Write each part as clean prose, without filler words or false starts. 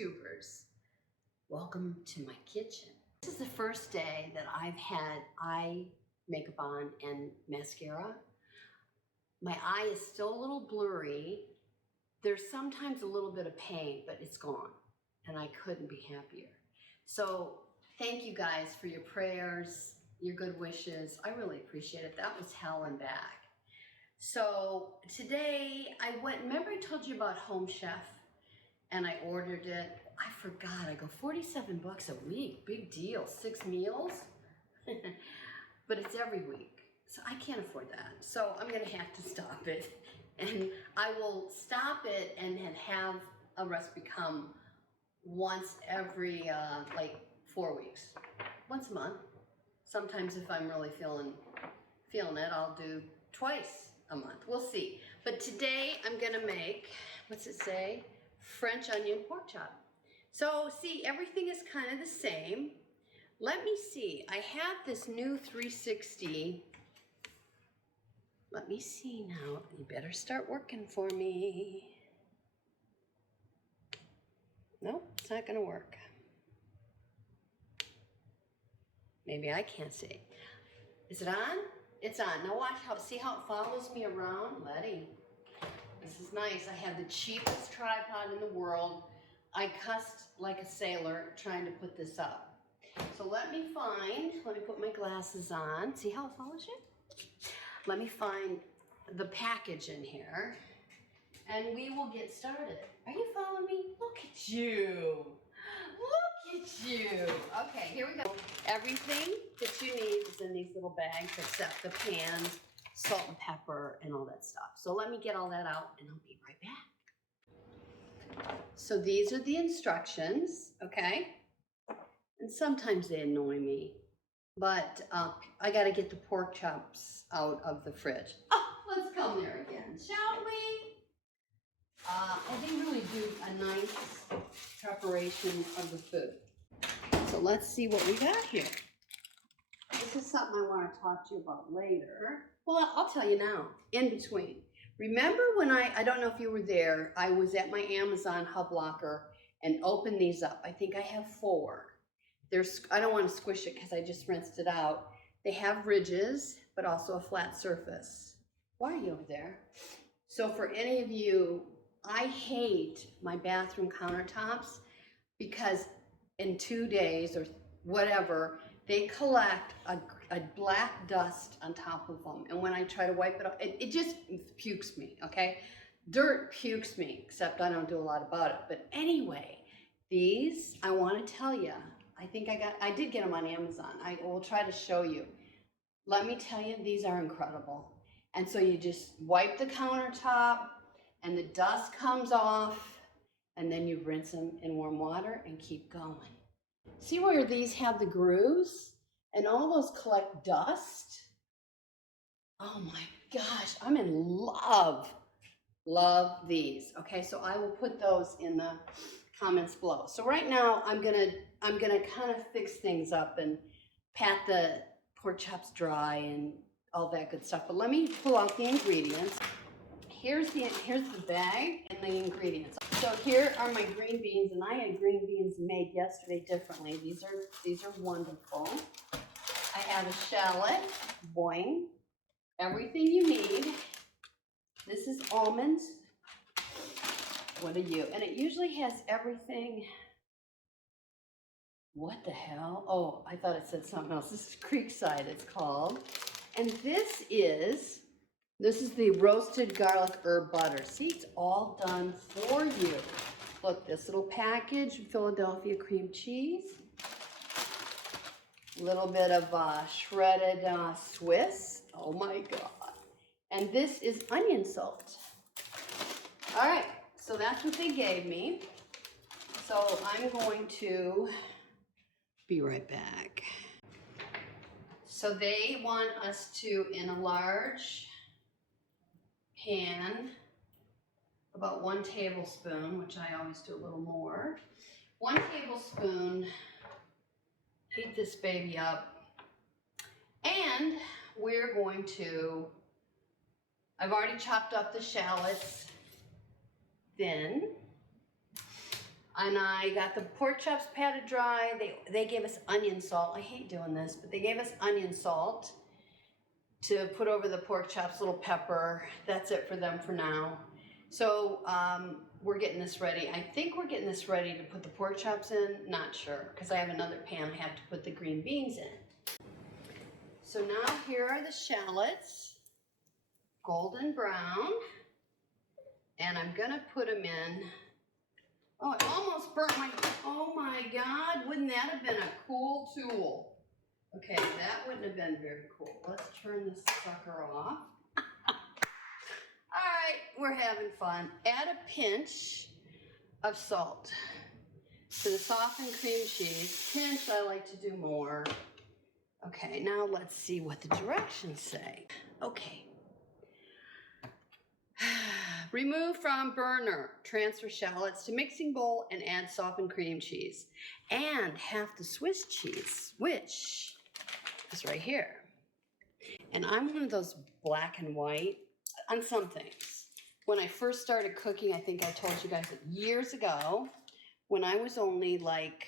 YouTubers. Welcome to my kitchen. This is the first day that I've had eye makeup on and mascara. My eye is still a little blurry. There's sometimes a little bit of pain, but it's gone, and I couldn't be happier. So thank you guys for your prayers, your good wishes. I really appreciate it. That was hell and back. So today I went, remember I told you about Home Chef and I ordered it. I forgot, I go 47 bucks a week, big deal, 6 meals, but it's every week. So I can't afford that. So I'm gonna have to stop it. And I will stop it and have a recipe come once every like 4 weeks, once a month. Sometimes if I'm really feeling it, I'll do twice a month. We'll see. But today I'm gonna make, what's it say? French onion pork chop. So see, everything is kind of the same. Let me see. I have this new 360. Let me see now. You better start working for me. Nope, it's not gonna work. Maybe I can't see. Is it on? It's on. Now watch how, see how it follows me around? Letty. This is nice. I have the cheapest tripod in the world. I cussed like a sailor trying to put this up. So let me put my glasses on. See how it follows you? Let me find the package in here and we will get started. Are you following me? Look at you. Look at you. Okay, here we go. Everything that you need is in these little bags except the pans, salt and pepper, and all that stuff. So let me get all that out and I'll be right back. So these are the instructions, okay? And sometimes they annoy me, but I gotta get the pork chops out of the fridge. Oh, let's come there again, shall we? I didn't really do a nice preparation of the food. So let's see what we got here. This is something I want to talk to you about later. Well, I'll tell you now, in between. Remember when I don't know if you were there, I was at my Amazon hub locker and opened these up. I think I have 4. I don't want to squish it because I just rinsed it out. They have ridges, but also a flat surface. Why are you over there? So for any of you, I hate my bathroom countertops because in 2 days or whatever, they collect a black dust on top of them. And when I try to wipe it off, it just pukes me, okay? Dirt pukes me, except I don't do a lot about it. But anyway, these, I want to tell you, I did get them on Amazon. I will try to show you. Let me tell you, these are incredible. And so you just wipe the countertop and the dust comes off and then you rinse them in warm water and keep going. See where these have the grooves and all those collect dust? Oh my gosh, I'm in love. Love these. Okay, so I will put those in the comments below. So right now I'm gonna kind of fix things up and pat the pork chops dry and all that good stuff. But let me pull out the ingredients. Here's the bag and the ingredients. So here are my green beans, and I had green beans made yesterday differently. These are wonderful. I have a shallot, boing, everything you need. This is almonds. What are you? And it usually has everything. What the hell? Oh, I thought it said something else. This is Creekside, it's called. And this is the roasted garlic herb butter. See, it's all done for you. Look, this little package, Philadelphia cream cheese. A little bit of shredded Swiss. Oh my God. And this is onion salt. All right, so that's what they gave me. So I'm going to be right back. So they want us to, in a large pan, about 1 tablespoon, which I always do a little more. 1 tablespoon, heat this baby up. And we're going to, I've already chopped up the shallots thin. And I got the pork chops patted dry. They gave us onion salt. I hate doing this, but they gave us onion salt to put over the pork chops, little pepper. That's it for them for now. So we're getting this ready. I think we're getting this ready to put the pork chops in. Not sure, because I have another pan I have to put the green beans in. So now here are the shallots, golden brown, and I'm gonna put them in. Oh, it almost burnt my, oh my God, wouldn't that have been a cool tool? Okay, that wouldn't have been very cool. Let's turn this sucker off. All right, we're having fun. Add a pinch of salt to the softened cream cheese. Pinch, I like to do more. Okay, now let's see what the directions say. Okay. Remove from burner, transfer shallots to mixing bowl and add softened cream cheese. And half the Swiss cheese, which is right here. And I'm one of those black and white on some things. When I first started cooking, I think I told you guys that years ago, when I was only like,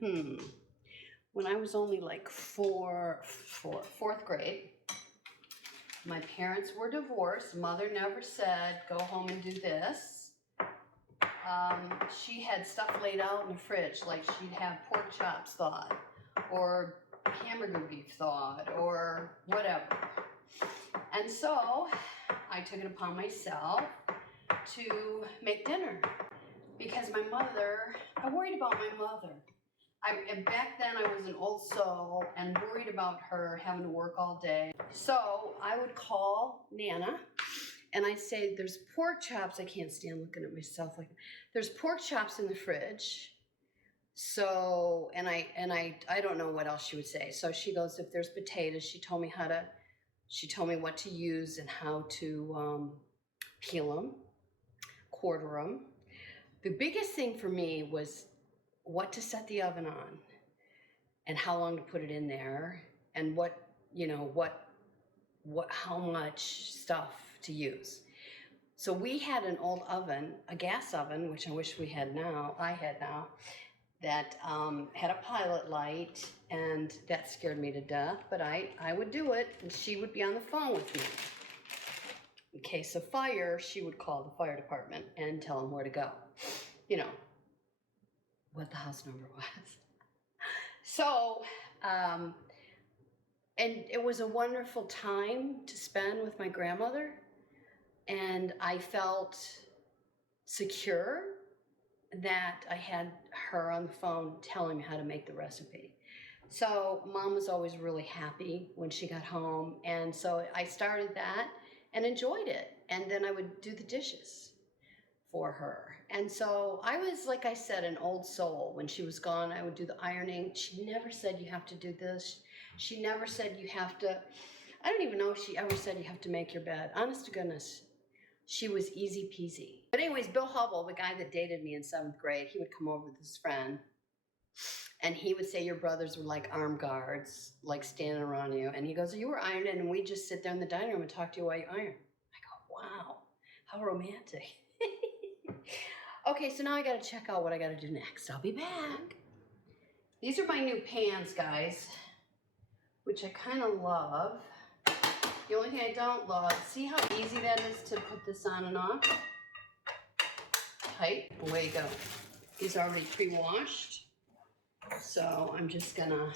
when I was only like fourth grade, my parents were divorced. Mother never said, go home and do this. She had stuff laid out in the fridge, like she'd have pork chops thawed, or hamburger beef thawed, or whatever. And so I took it upon myself to make dinner because my mother, I worried about my mother. And back then I was an old soul and worried about her having to work all day. So I would call Nana and I'd say, there's pork chops. I can't stand looking at myself like, there's pork chops in the fridge. So, and I don't know what else she would say. So she goes, if there's potatoes, she told me what to use and how to peel them, quarter them. The biggest thing for me was what to set the oven on and how long to put it in there and how much stuff to use. So we had an old oven, a gas oven, which I wish we had now, that had a pilot light, and that scared me to death, but I would do it, and she would be on the phone with me. In case of fire, she would call the fire department and tell them where to go. You know, what the house number was. So, and it was a wonderful time to spend with my grandmother, and I felt secure that I had her on the phone telling me how to make the recipe. So Mom was always really happy when she got home, and so I started that and enjoyed it, and then I would do the dishes for her. And so I was, like I said, an old soul. When she was gone, I would do the ironing. She never said you have to do this. She never said you have to, I don't even know if she ever said you have to make your bed. Honest to goodness, she was easy peasy. But anyways, Bill Hubble, the guy that dated me in 7th grade, he would come over with his friend and he would say your brothers were like armed guards, like standing around you. And he goes, you were ironing, and we just sit there in the dining room and talk to you while you iron. I go, wow, how romantic. Okay, so now I gotta check out what I gotta do next. I'll be back. These are my new pans, guys, which I kind of love. The only thing I don't love, see how easy that is to put this on and off? Tight, away you go. These are already pre-washed, so I'm just gonna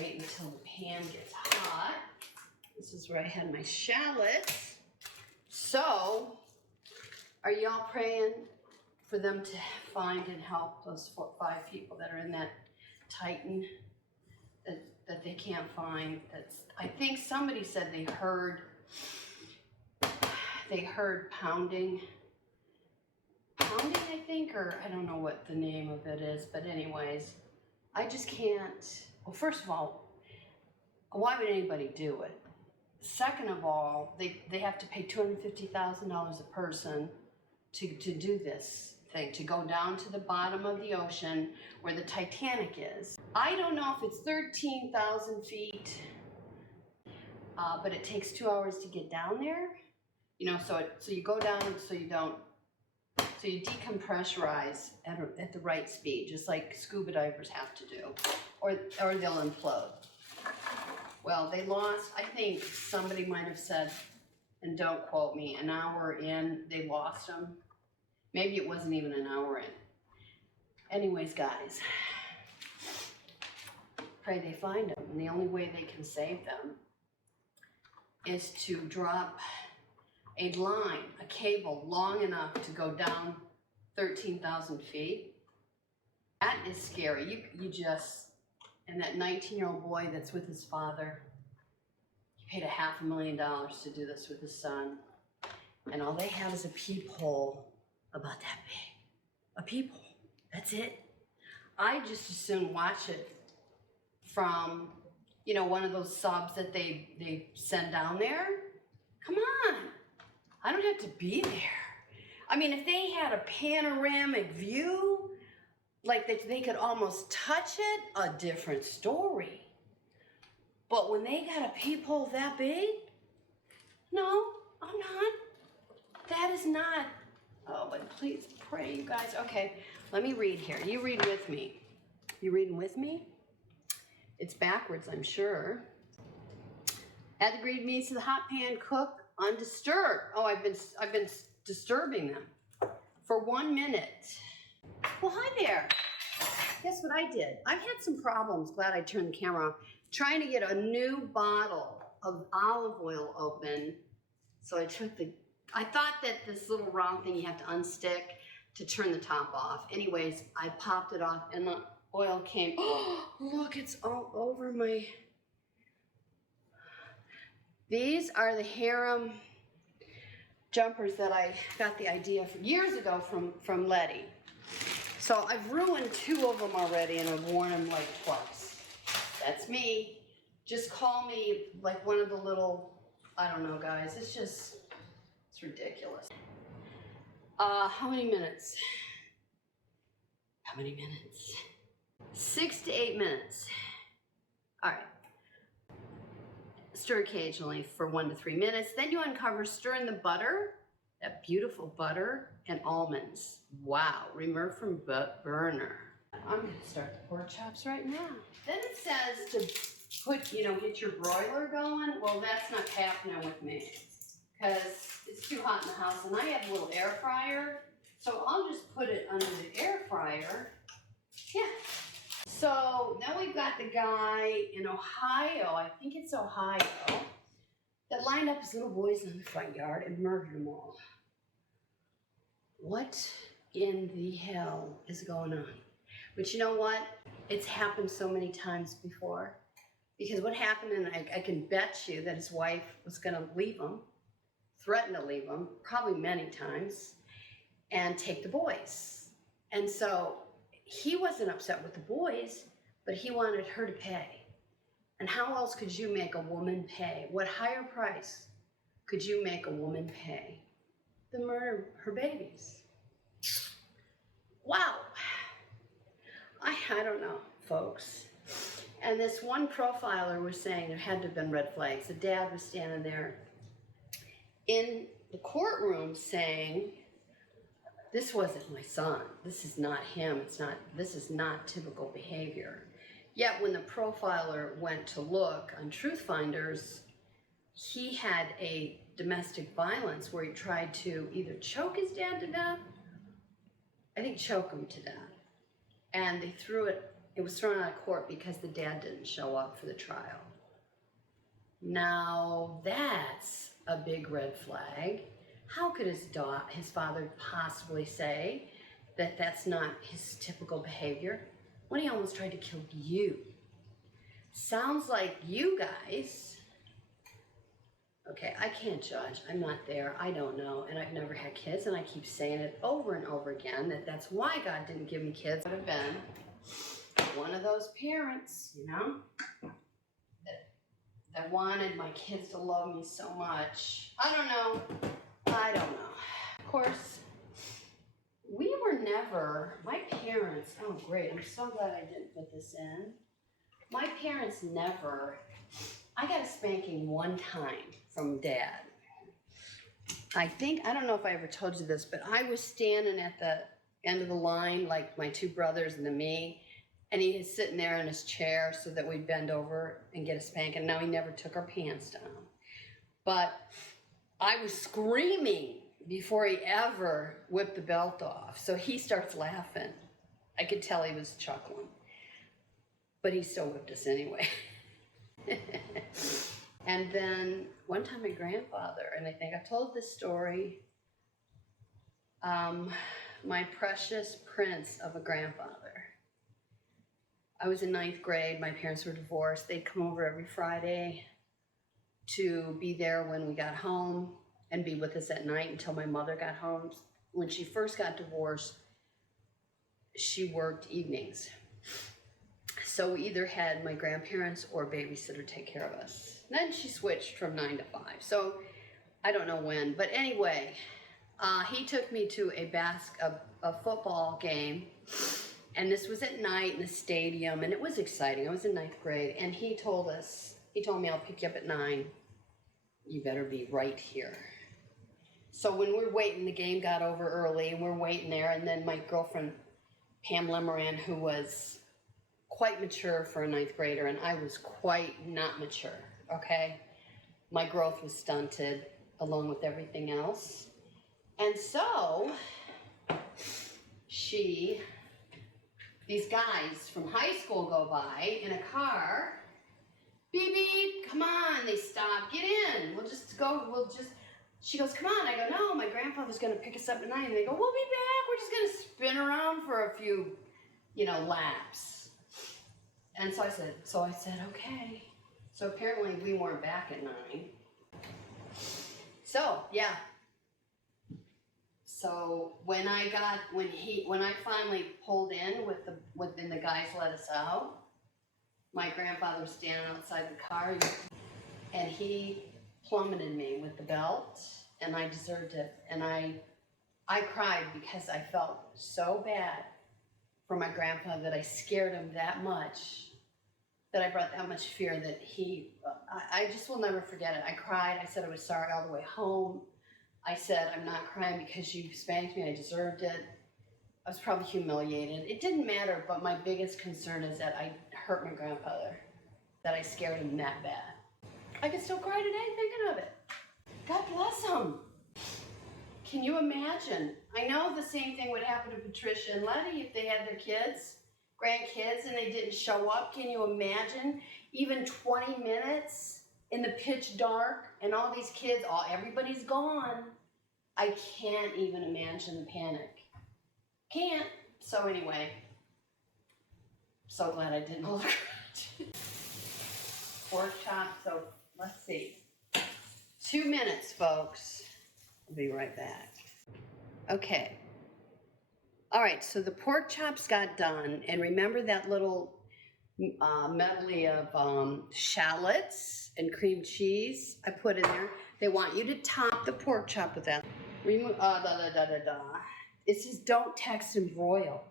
wait until the pan gets hot. This is where I had my shallots. So, are y'all praying for them to find and help those 5 people that are in that Titan that they can't find? I think somebody said they heard pounding, I think, or I don't know what the name of it is, but anyways, I just can't. Well, first of all, why would anybody do it? Second of all, they have to pay $250,000 a person to do this thing, to go down to the bottom of the ocean where the Titanic is. I don't know if it's 13,000 feet, but it takes 2 hours to get down there. You know, so you go down so you don't So you decompressurize at the right speed, just like scuba divers have to do, or they'll implode. Well, they lost, I think somebody might have said, and don't quote me, an hour in, they lost them. Maybe it wasn't even an hour in. Anyways, guys, pray they find them. And the only way they can save them is to drop a line, a cable long enough to go down 13,000 feet. That is scary. You just, and that 19-year-old boy that's with his father, he paid $500,000 to do this with his son. And all they have is a peephole about that big. A peephole. That's it. I just as soon watch it from, you know, one of those subs that they send down there. Come on. I don't have to be there. I mean, if they had a panoramic view, like they could almost touch it, a different story. But when they got a peephole that big, no, I'm not. That is not. Oh, but please pray, you guys. Okay, let me read here. You read with me. You reading with me? It's backwards, I'm sure. Add the green beans to the hot pan, cook undisturbed. Oh, I've been disturbing them for 1 minute. Well, hi there. Guess what I did? I've had some problems. Glad I turned the camera off. Trying to get a new bottle of olive oil open. So I thought that this little round thing you have to unstick to turn the top off. Anyways, I popped it off and the oil came. Oh, look, it's all over my. These are the harem jumpers that I got the idea for years ago from Letty. So I've ruined 2 of them already and I've worn them like twice. That's me. Just call me like one of the little, I don't know, guys. It's ridiculous. How many minutes? How many minutes? 6 to 8 minutes. All right. Stir occasionally for 1 to 3 minutes. Then you uncover, stir in the butter, that beautiful butter, and almonds. Wow, remove from burner. I'm gonna start the pork chops right now. Then it says to put, get your broiler going. Well, that's not happening with me because it's too hot in the house and I have a little air fryer. So I'll just put it under the air fryer. Yeah. So then we've got the guy in Ohio, I think it's Ohio, that lined up his little boys in the front yard and murdered them all. What in the hell is going on? But you know what? It's happened so many times before. Because what happened, and I can bet you that his wife was going to leave him, threaten to leave him, probably many times, and take the boys. And so he wasn't upset with the boys, but he wanted her to pay. And how else could you make a woman pay? What higher price could you make a woman pay than murder her babies? Wow. I don't know, folks. And this one profiler was saying there had to have been red flags. The dad was standing there in the courtroom saying, this wasn't my son. This is not him. This is not typical behavior. Yet when the profiler went to look on Truth Finders, he had a domestic violence where he tried to either choke his dad to death, I think choke him to death. And they it was thrown out of court because the dad didn't show up for the trial. Now that's a big red flag. How could his father possibly say that that's not his typical behavior when he almost tried to kill you? Sounds like you guys. Okay, I can't judge. I'm not there. I don't know. And I've never had kids, and I keep saying it over and over again that that's why God didn't give me kids. I would have been one of those parents, that wanted my kids to love me so much. I don't know. Of course, we were never, my parents, oh great, I'm so glad I didn't put this in. My parents never, I got a spanking one time from Dad. I don't know if I ever told you this, but I was standing at the end of the line, like my two brothers and then me, and he was sitting there in his chair so that we'd bend over and get a spanking. Now he never took our pants down. But I was screaming before he ever whipped the belt off. So he starts laughing. I could tell he was chuckling. But he still whipped us anyway. And then one time my grandfather, and I think I told this story, my precious prince of a grandfather. I was in 9th grade, my parents were divorced. They'd come over every Friday to be there when we got home and be with us at night until my mother got home. When she first got divorced, she worked evenings. So we either had my grandparents or babysitter take care of us. Then she switched from 9 to 5. So I don't know when, but anyway, he took me to a football game, and this was at night in the stadium, and it was exciting. I was in 9th grade, and he told me, I'll pick you up at 9. You better be right here. So when we're waiting, the game got over early, and we're waiting there, and then my girlfriend, Pam Lemoran, who was quite mature for a 9th grader, and I was quite not mature, okay? My growth was stunted along with everything else. And so these guys from high school go by in a car, beep, beep, come on, they stop, get in, she goes, come on. I go, no, my grandfather's gonna pick us up at 9. And they go, we'll be back, we're just gonna spin around for a few, laps. And so I said, okay. So apparently we weren't back at 9. So, yeah. So when I finally pulled in when the guys let us out, my grandfather was standing outside the car, and he plummeted me with the belt, and I deserved it. And I cried because I felt so bad for my grandfather that I scared him that much, that I brought that much fear that I just will never forget it. I cried. I said I was sorry all the way home. I said, I'm not crying because you spanked me. I deserved it. I was probably humiliated. It didn't matter, but my biggest concern is that I hurt my grandfather, that I scared him that bad. I can still cry today thinking of it. God bless him. Can you imagine? I know the same thing would happen to Patricia and Letty if they had their kids, grandkids, and they didn't show up. Can you imagine even 20 minutes in the pitch dark and all these kids, everybody's gone? I can't even imagine the panic. Can't. So anyway, so glad I didn't hold a grudge. Pork chop, so let's see. 2 minutes, folks. I'll be right back. Okay. All right, so the pork chops got done, and remember that little medley of shallots and cream cheese I put in there? They want you to top the pork chop with that. It says don't text and broil.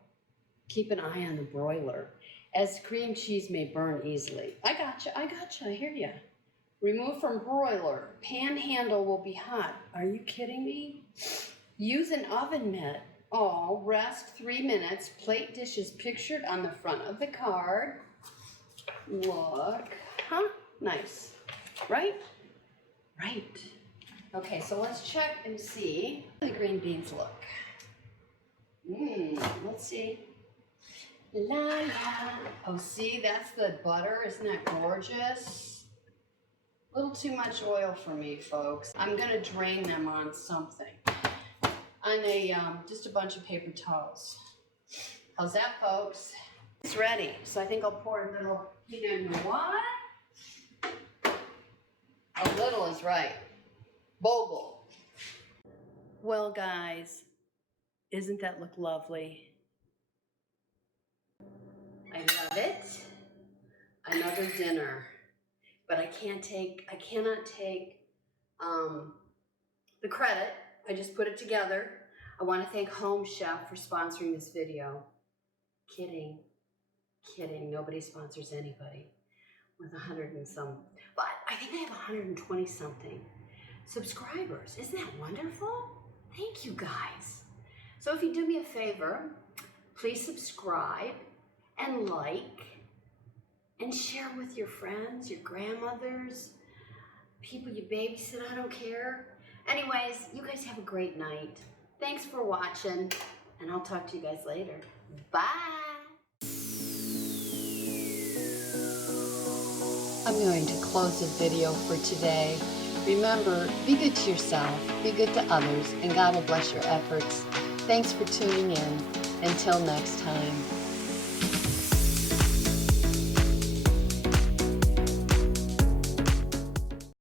Keep an eye on the broiler, as cream cheese may burn easily. I gotcha, I hear ya. Remove from broiler. Pan handle will be hot. Are you kidding me? Use an oven mitt. Oh, rest 3 minutes. Plate dishes pictured on the front of the card. Look. Huh? Nice. Right? Right. Okay, so let's check and see how the green beans look. Let's see. La la. Oh, see, that's the butter. Isn't that gorgeous? A little too much oil for me, folks. I'm gonna drain them on something. On just a bunch of paper towels. How's that, folks? It's ready. So I think I'll pour a little Pinot Noir. A little is right. Bogle. Well, guys, isn't that look lovely? I love it. Another dinner. But I cannot take the credit. I just put it together. I want to thank Home Chef for sponsoring this video. Kidding. Nobody sponsors anybody with 100 and some. But I think they have 120 something. subscribers. Isn't that wonderful? Thank you guys. So if you do me a favor, please subscribe and like and share with your friends, your grandmothers, people you babysit, I don't care. Anyways, you guys have a great night. Thanks for watching, and I'll talk to you guys later. Bye. I'm going to close the video for today. Remember, be good to yourself, be good to others, and God will bless your efforts. Thanks for tuning in. Until next time.